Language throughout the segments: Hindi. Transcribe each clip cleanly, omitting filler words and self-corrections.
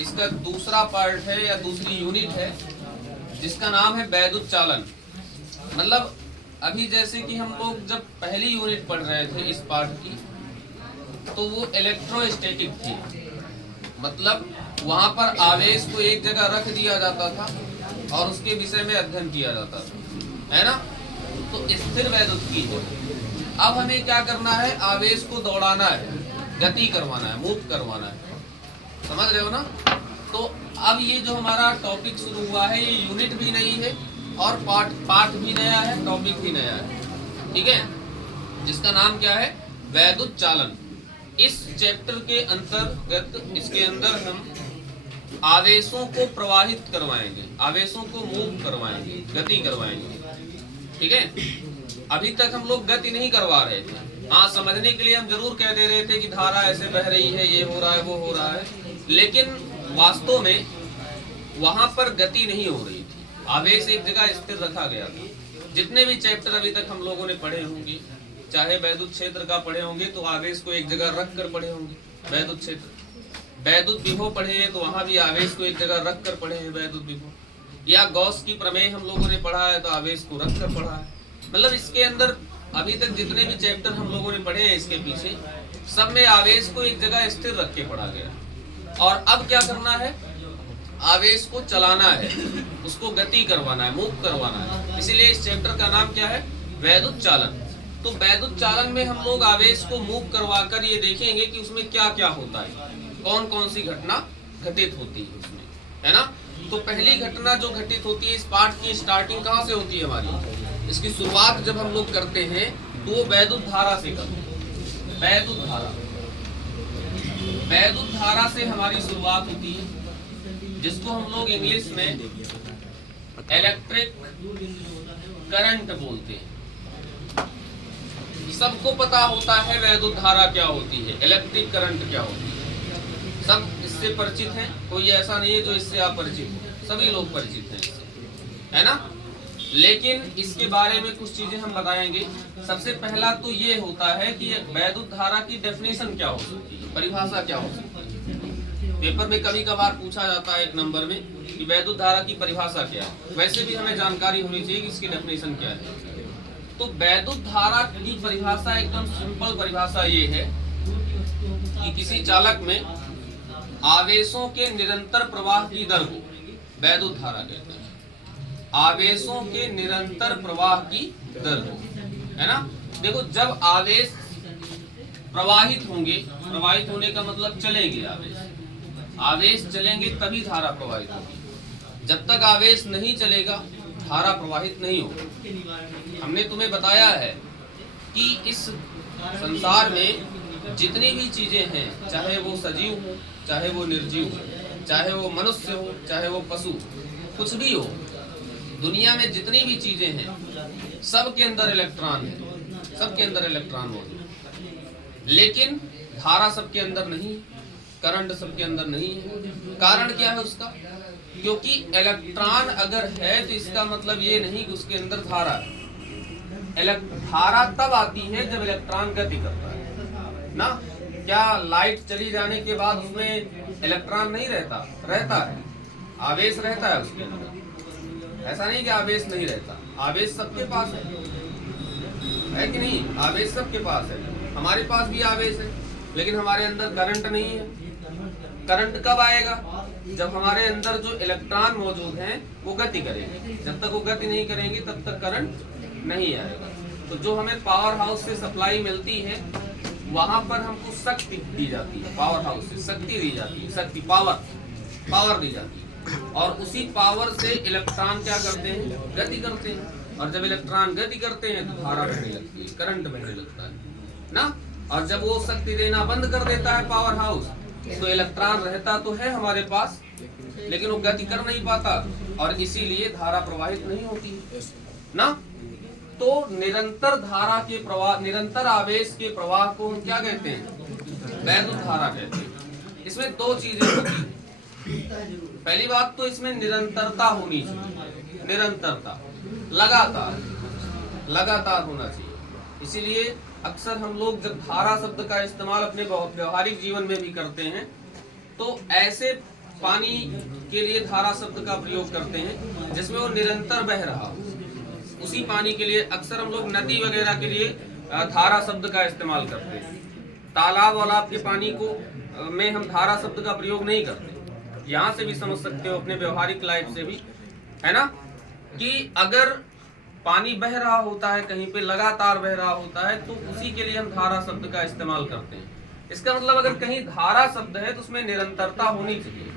इसका दूसरा पार्ट है या दूसरी यूनिट है जिसका नाम है वैद्युत चालन। मतलब अभी जैसे कि हम लोग जब पहली यूनिट पढ़ रहे थे इस पार्ट की, तो वो इलेक्ट्रोस्टैटिक थी। मतलब वहां पर आवेश को एक जगह रख दिया जाता था और उसके विषय में अध्ययन किया जाता था, है ना। तो स्थिर वैद्युत की है। अब हमें क्या करना है, आवेश को दौड़ाना है, गति करवाना है, मूव करवाना है। समझ रहे हो ना। तो अब ये जो हमारा टॉपिक शुरू हुआ है, ये यूनिट भी नहीं है और पार्ट भी नया है, टॉपिक भी नया है, ठीक है। जिसका नाम क्या है, वैद्युत चालन। इस चैप्टर के अंतर्गत इसके अंदर हम आवेशों को प्रवाहित करवाएंगे, आवेशों को मूव करवाएंगे, गति करवाएंगे, ठीक है। अभी तक हम लोग गति नहीं करवा रहे थे। हाँ, समझने के लिए हम जरूर कह दे रहे थे कि धारा ऐसे बह रही है, ये हो रहा है, वो हो रहा है, लेकिन वास्तव में वहां पर गति नहीं हो रही थी। आवेश एक जगह स्थिर रखा गया था। जितने भी चैप्टर अभी तक हम लोगों ने पढ़े होंगे, चाहे वैद्युत क्षेत्र का पढ़े होंगे तो आवेश को एक जगह रख कर पढ़े होंगे, वैद्युत क्षेत्र। वैद्युत विभव पढ़े हैं तो वहां भी आवेश को एक जगह रख कर पढ़े हैं, वैद्युत विभव। या गॉस की प्रमेय हम लोगों ने पढ़ा है तो आवेश को रख कर पढ़ा है। मतलब इसके अंदर अभी तक जितने भी चैप्टर हम लोगों ने पढ़े हैं इसके पीछे, सब में आवेश को एक जगह स्थिर रख के पढ़ा गया। और अब क्या करना है, आवेश को चलाना है, उसको गति करवाना है, मूव करवाना है। इसीलिए इस चैप्टर का नाम क्या है, वैद्युत चालन। तो वैद्युत चालन में हम लोग आवेश को मूव करवाकर ये देखेंगे कि उसमें क्या क्या होता है, कौन कौन सी घटना घटित होती है उसमें, है ना। तो पहली घटना जो घटित होती है, इस पाठ की स्टार्टिंग कहाँ से होती है हमारी, इसकी शुरुआत जब हम लोग करते हैं तो वो वैद्युत धारा से करते हैं। वैद्युत धारा, वैद्युत धारा से हमारी शुरुआत होती है, जिसको हम लोग इंग्लिश में इलेक्ट्रिक करंट बोलते हैं। सबको पता होता है वैद्युत धारा क्या होती है, इलेक्ट्रिक करंट क्या होती है, सब इससे परिचित हैं। कोई ऐसा नहीं है जो इससे अपरिचित हो, सभी लोग परिचित हैं इससे, है ना। लेकिन इसके बारे में कुछ चीजें हम बताएंगे। सबसे पहला तो ये होता है कि वैद्युत धारा की डेफिनेशन क्या हो सकती है, परिभाषा क्या हो सकती है। पेपर में कभी कभार पूछा जाता है एक नंबर में कि वैद्युत धारा की परिभाषा क्या है। वैसे भी हमें जानकारी होनी चाहिए कि इसकी डेफिनेशन क्या है। तो वैद्युत धारा की परिभाषा एकदम सिंपल परिभाषा ये है कि किसी चालक में आवेशों के निरंतर प्रवाह की दर को वैद्युत धारा कहते हैं। आवेशों के निरंतर प्रवाह की दर को, है ना। देखो, जब आवेश प्रवाहित होंगे, प्रवाहित होने का मतलब चलेंगे, आवेश चलेंगे तभी धारा प्रवाहित होगी। जब तक आवेश नहीं चलेगा धारा प्रवाहित नहीं होगी। हमने तुम्हें बताया है कि इस संसार में जितनी भी चीजें हैं, चाहे वो सजीव हो, चाहे वो निर्जीव हो, चाहे वो मनुष्य हो, चाहे वो पशु, कुछ भी हो, दुनिया में जितनी भी चीजें हैं सब के अंदर इलेक्ट्रॉन है, सबके अंदर इलेक्ट्रॉन मौजूद है। लेकिन धारा सबके अंदर नहीं, करंट सबके अंदर नहीं है। कारण क्या है उसका, क्योंकि इलेक्ट्रॉन अगर है तो इसका मतलब ये नहीं कि उसके अंदर धारा है। धारा तब आती है जब इलेक्ट्रॉन गति करता है ना। क्या लाइट चली जाने के बाद उसमें इलेक्ट्रॉन नहीं रहता, रहता है, आवेश रहता है उसके अंदर। ऐसा नहीं कि आवेश नहीं रहता, आवेश सबके पास है कि नहीं, आवेश सबके पास है। हमारे पास भी आवेश है, लेकिन हमारे अंदर करंट नहीं है। करंट कब आएगा, जब हमारे अंदर जो इलेक्ट्रॉन मौजूद हैं वो गति करेंगे। जब तक वो गति नहीं करेंगे तब तक करंट नहीं आएगा। तो जो हमें पावर हाउस से सप्लाई मिलती है वहां पर हमको शक्ति दी जाती है, पावर हाउस से शक्ति दी जाती है, शक्ति पावर दी जाती है। और उसी पावर से इलेक्ट्रॉन क्या करते हैं, गति करते हैं। और जब इलेक्ट्रॉन गति करते हैं तो धारा बहने लगती है, करंट बहने लगता है ना। और जब वो शक्ति देना बंद कर देता है पावर हाउस, तो इलेक्ट्रॉन रहता तो है हमारे पास, लेकिन वो गति कर नहीं पाता और इसीलिए धारा प्रवाहित नहीं होती ना। तो निरंतर धारा के प्रवाह, निरंतर आवेश के प्रवाह को हम क्या कहते हैं, वैद्युत धारा कहते हैं। इसमें दो चीजें होती हैं। पहली बात तो इसमें निरंतरता होनी चाहिए, निरंतरता, लगातार होना चाहिए। इसीलिए अक्सर हम लोग जब धारा शब्द का इस्तेमाल अपने व्यवहारिक जीवन में भी करते हैं तो ऐसे पानी के लिए धारा शब्द का प्रयोग करते हैं जिसमें वो निरंतर बह रहा हो, उसी पानी के लिए अक्सर हम लोग नदी वगैरह के लिए धारा शब्द का इस्तेमाल करते हैं। तालाब वालाब के पानी को में हम धारा शब्द का प्रयोग नहीं करते। यहाँ से भी समझ सकते हो अपने व्यवहारिक लाइफ से भी, है ना, कि अगर पानी बह रहा होता है कहीं पे, लगातार बह रहा होता है, तो उसी के लिए हम धारा शब्द का इस्तेमाल करते हैं। इसका मतलब अगर कहीं धारा शब्द है तो उसमें निरंतरता होनी चाहिए।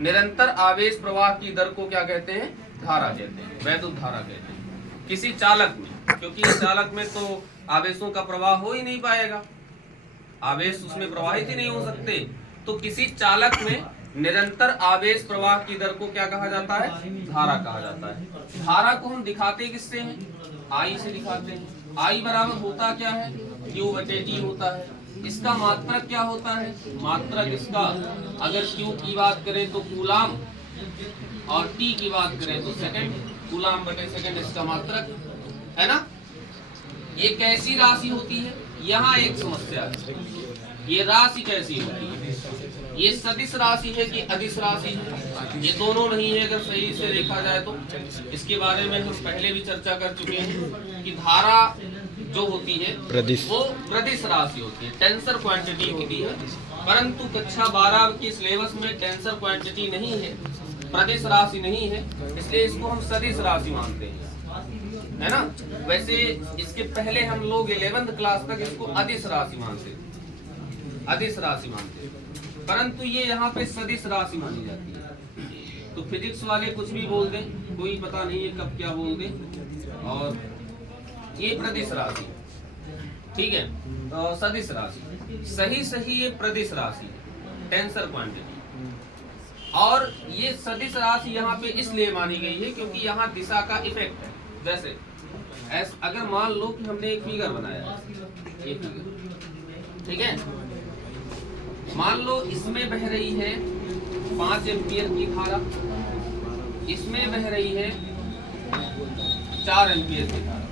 निरंतर आवेश प्रवाह की दर को क्या कहते हैं? धारा कहते हैं, वैद्युत धारा कहते हैं। किसी चालक में, क्योंकि इस चालक में तो आवेशों का प्रवाह हो ही नहीं पाएगा, आवेश उसमें प्रवाहित ही नहीं हो सकते, तो किसी चालक में निरंतर आवेश प्रवाह की दर को क्या कहा जाता है? धारा कहा जाता है। धारा को हम दिखाते किससे हैं? आई से दिखाते हैं। आई बराबर होता क्या है? Q बटे T होता है। इसका मात्रक क्या होता है? मात्रक इसका, अगर Q की बात करें तो कूलाम और T की बात करें तो सेकंड, कूलाम बटे सेकंड इसका मात्रक है ना। ये कैसी राशि होती है? यहाँ एक समस्या है, ये राशि कैसी होती है? ये सदिश राशि है कि अदिश राशि है? ये दोनों नहीं है अगर सही से देखा जाए तो। इसके बारे में हम पहले भी चर्चा कर चुके हैं कि धारा जो होती है वो प्रदिश राशि होती है, टेंसर क्वांटिटी होती है। परंतु कक्षा 12 की सिलेबस में टेंसर क्वांटिटी नहीं है, प्रदिश राशि नहीं है, इसलिए इसको हम सदिश राशि मानते हैं, है ना। वैसे इसके पहले हम लोग 11th क्लास तक इसको अदिश राशि मानते थे, अदिश राशि मानते थे, परंतु ये यहाँ पे सदिश राशि मानी जाती है। तो फिजिक्स वाले कुछ भी बोल दें, कोई पता नहीं है कब क्या बोल दें। और ये प्रदिश राशि, ठीक है, तो सदिश राशि सही ये प्रदिश राशि, टेंसर क्वांटिटी। और ये सदिश राशि यहाँ पे इसलिए मानी गई है क्योंकि यहाँ दिशा का इफेक्ट है। जैसे अगर मान लो कि हमने एक फिगर बनाया, ये फिगर, ठीक है, मान लो इसमें बह रही है 5 एम्पियर की धारा, इसमें बह रही है 4 एम्पियर की धारा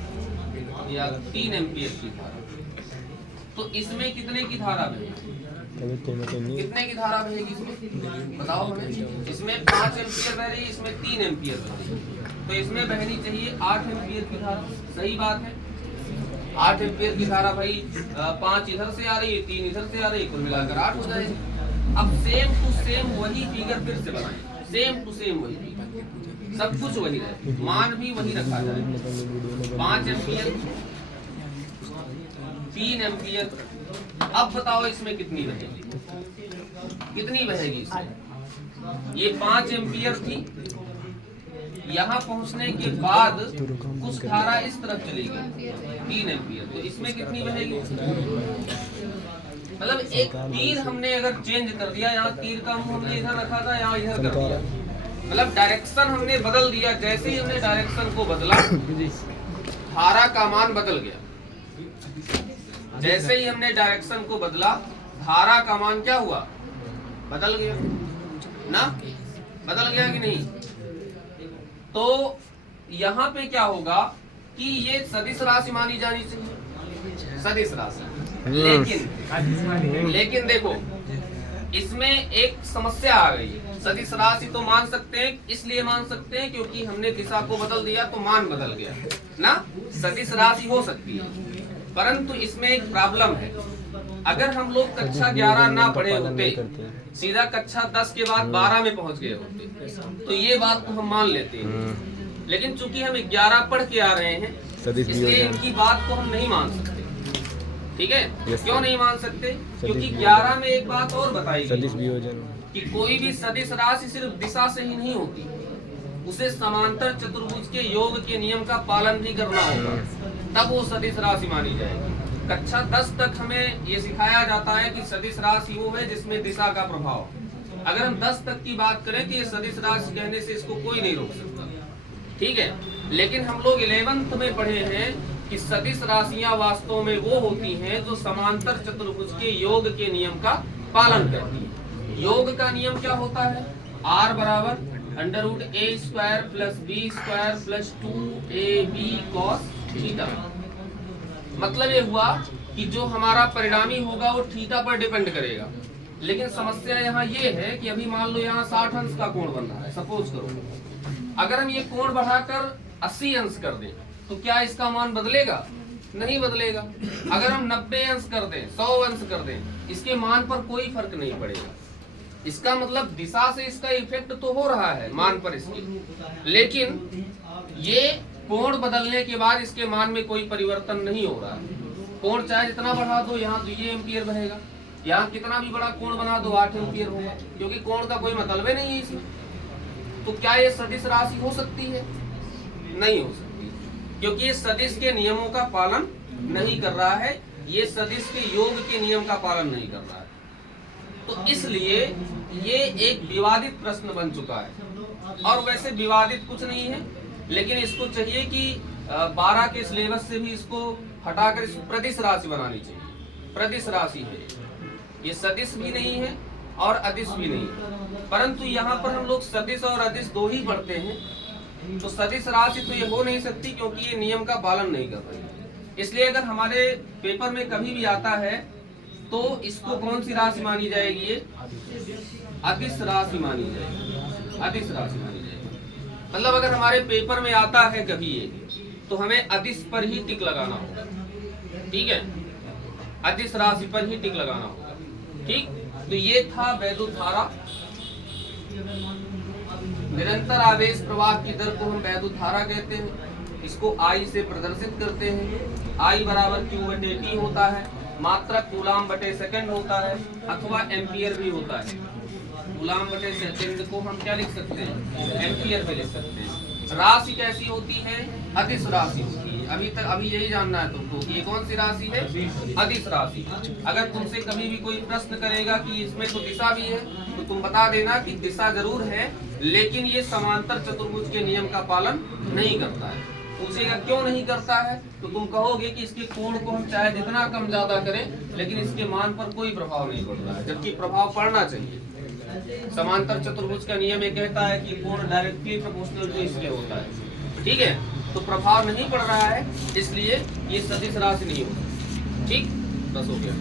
या 3 एम्पियर की धारा, तो इसमें कितने की धारा बहेगी? कितने की धारा बहेगी इसमें? बताओ हमें। इसमें 5 एम्पियर बह रही है, इसमें 3 एम्पियर बह रही है, तो इसमें बहनी चाहिए 8 एम्पियर की धारा। सही बात है, 8 एम्पियर की धारा भाई 5 इधर से आ रही है, 3 इधर से आ रही है, कुल मिलाकर 8 हो जाएगी। अब सेम टू सेम वही फिगर फिर से बनाएं, सेम टू सेम वही फिगर, सब कुछ वही रहे, मान भी वही रखा जाए, 5 एम्पियर, 3 एम्पियर। अब बताओ इसमें कितनी बहेगी? कितनी बहेगी इसमें? ये 5 एम्पियर थी, यहाँ पहुंचने के बाद कुछ धारा इस तरफ चली गई 3 एम्पियर, तो इसमें कितनी बहेगी? मतलब एक तीर हमने अगर चेंज कर दिया, यहाँ तीर का मुंह हमने इधर रखा था, यहाँ इधर कर दिया, मतलब डायरेक्शन हमने बदल दिया। जैसे ही हमने डायरेक्शन को बदला, धारा का मान बदल गया। जैसे ही हमने डायरेक्शन को बदला, धारा का मान क्या हुआ? बदल गया ना, बदल गया कि नहीं? तो यहाँ पे क्या होगा कि ये सदिश राशि मानी जानी चाहिए, सदिश राशि। लेकिन देखो इसमें एक समस्या आ गई। सदिश राशि तो मान सकते हैं, इसलिए मान सकते हैं क्योंकि हमने दिशा को बदल दिया तो मान बदल गया ना। सदिश राशि हो सकती है, परंतु इसमें एक प्रॉब्लम है। अगर हम लोग कक्षा 11 ना पढ़े होते, सीधा कक्षा 10 के बाद 12 में पहुंच गए होते, तो ये बात तो हम मान लेते हैं। लेकिन चूंकि हम 11 पढ़ के आ रहे हैं, इसलिए इनकी बात को हम नहीं मान सकते। ठीक है, क्यों नहीं मान सकते? क्योंकि 11 में एक बात और बताई गई कि कोई भी सदिश राशि सिर्फ दिशा से ही नहीं होती, उसे समांतर चतुर्भुज के योग के नियम का पालन भी करना होगा, तब वो सदिश राशि मानी जाएगी। कक्षा 10 तक हमें ये सिखाया जाता है कि सदिश राशि वो है जिसमें दिशा का प्रभाव। अगर हम 10 तक की बात करें कि ये सदिश राशि कहने से इसको कोई नहीं रोक सकता, ठीक है। लेकिन हम लोग 11th में पढ़े हैं कि सदिश राशियां वास्तव में वो होती हैं जो समांतर चतुर्भुज के योग के नियम का पालन करती है। योग का नियम क्या होता है? R बराबर √a² + b² + 2ab cos theta. मतलब ये हुआ कि जो हमारा परिणामी होगा वो थीटा पर डिपेंड करेगा। लेकिन समस्या यहाँ ये है कि अभी मान लो यहाँ 60 अंश का कोण बन रहा है, सपोज करो। अगर हम ये कोण बढ़ाकर 80 अंश कर दें तो क्या इसका मान बदलेगा? नहीं बदलेगा। अगर हम 90 अंश कर दें, 100 अंश कर दें, इसके मान पर कोई फर्क नहीं पड़ेगा। इसका मतलब दिशा से इसका इफेक्ट तो हो रहा है मान पर इसके, लेकिन ये कोण बदलने के बाद इसके मान में कोई परिवर्तन नहीं हो रहा है। कोण चाहे जितना बढ़ा दो, यहाँ 2 एम्पियर बनेगा, यहाँ कितना भी बड़ा कोण बना दो 8 एम्पियर होगा, क्योंकि कोण का कोई मतलब ही नहीं है इसमें। तो क्या ये सदिश राशि हो सकती है? नहीं हो सकती, क्योंकि ये सदिश के नियमों का पालन नहीं कर रहा है, ये सदिश के योग के नियम का पालन नहीं कर रहा है। तो इसलिए ये एक विवादित प्रश्न बन चुका है। और वैसे विवादित कुछ नहीं है, लेकिन इसको चाहिए कि 12 के सिलेबस से भी इसको हटाकर इसको प्रदिश राशि बनानी चाहिए। प्रदिश राशि है ये, सदिश भी नहीं है और अदिश भी नहीं है। परंतु यहाँ पर हम लोग सदिश और अदिश दो ही पढ़ते हैं, तो सदिश राशि तो ये हो नहीं सकती, क्योंकि ये नियम का पालन नहीं कर रही है। इसलिए अगर हमारे पेपर में कभी भी आता है तो इसको कौन सी राशि मानी जाएगी? ये अदिश राशि मानी जाएगी, अदिश राशि मानी जाएगी। मतलब अगर हमारे पेपर में आता है कभी ये, तो हमें अदिश पर ही टिक लगाना होगा, ठीक है? अदिश राशि पर ही टिक लगाना होगा, ठीक। तो ये था वैद्युत धारा। निरंतर आवेश प्रवाह की दर को हम वैद्युत धारा कहते हैं। इसको I से प्रदर्शित करते हैं। I बराबर Q/T होता है, मात्रक कूलाम बटे सेकंड होता है, अथवा एम्पियर भी होता है। कूलाम बटे सेकंड को हम क्या लिख सकते हैं? एम्पियर में लिख सकते हैं। राशि कैसी होती है? अदिश राशि होती है। अभी यही जानना है तुमको कि ये कौन सी राशि है? अदिश राशि। अगर तुमसे कभी भी कोई प्रश्न करेगा कि इसमें तो दिशा भी है, तो तुम बता देना कि दिशा जरूर है, लेकिन ये समांतर चतुर्भुज के नियम का पालन नहीं करता है। पूछेगा क्यों नहीं करता है, तो तुम कहोगे कि इसके कोण को हम चाहे जितना कम ज्यादा करें, लेकिन इसके मान पर कोई प्रभाव नहीं पड़ रहा है, जबकि प्रभाव पड़ना चाहिए। समांतर चतुर्भुज का नियम ये कहता है कि कोण डायरेक्टली प्रोपोर्शनल टू इसके होता है, ठीक है? तो प्रभाव नहीं पड़ रहा है, इसलिए ये सदिश राशि नहीं होती, ठीक। बस हो गया।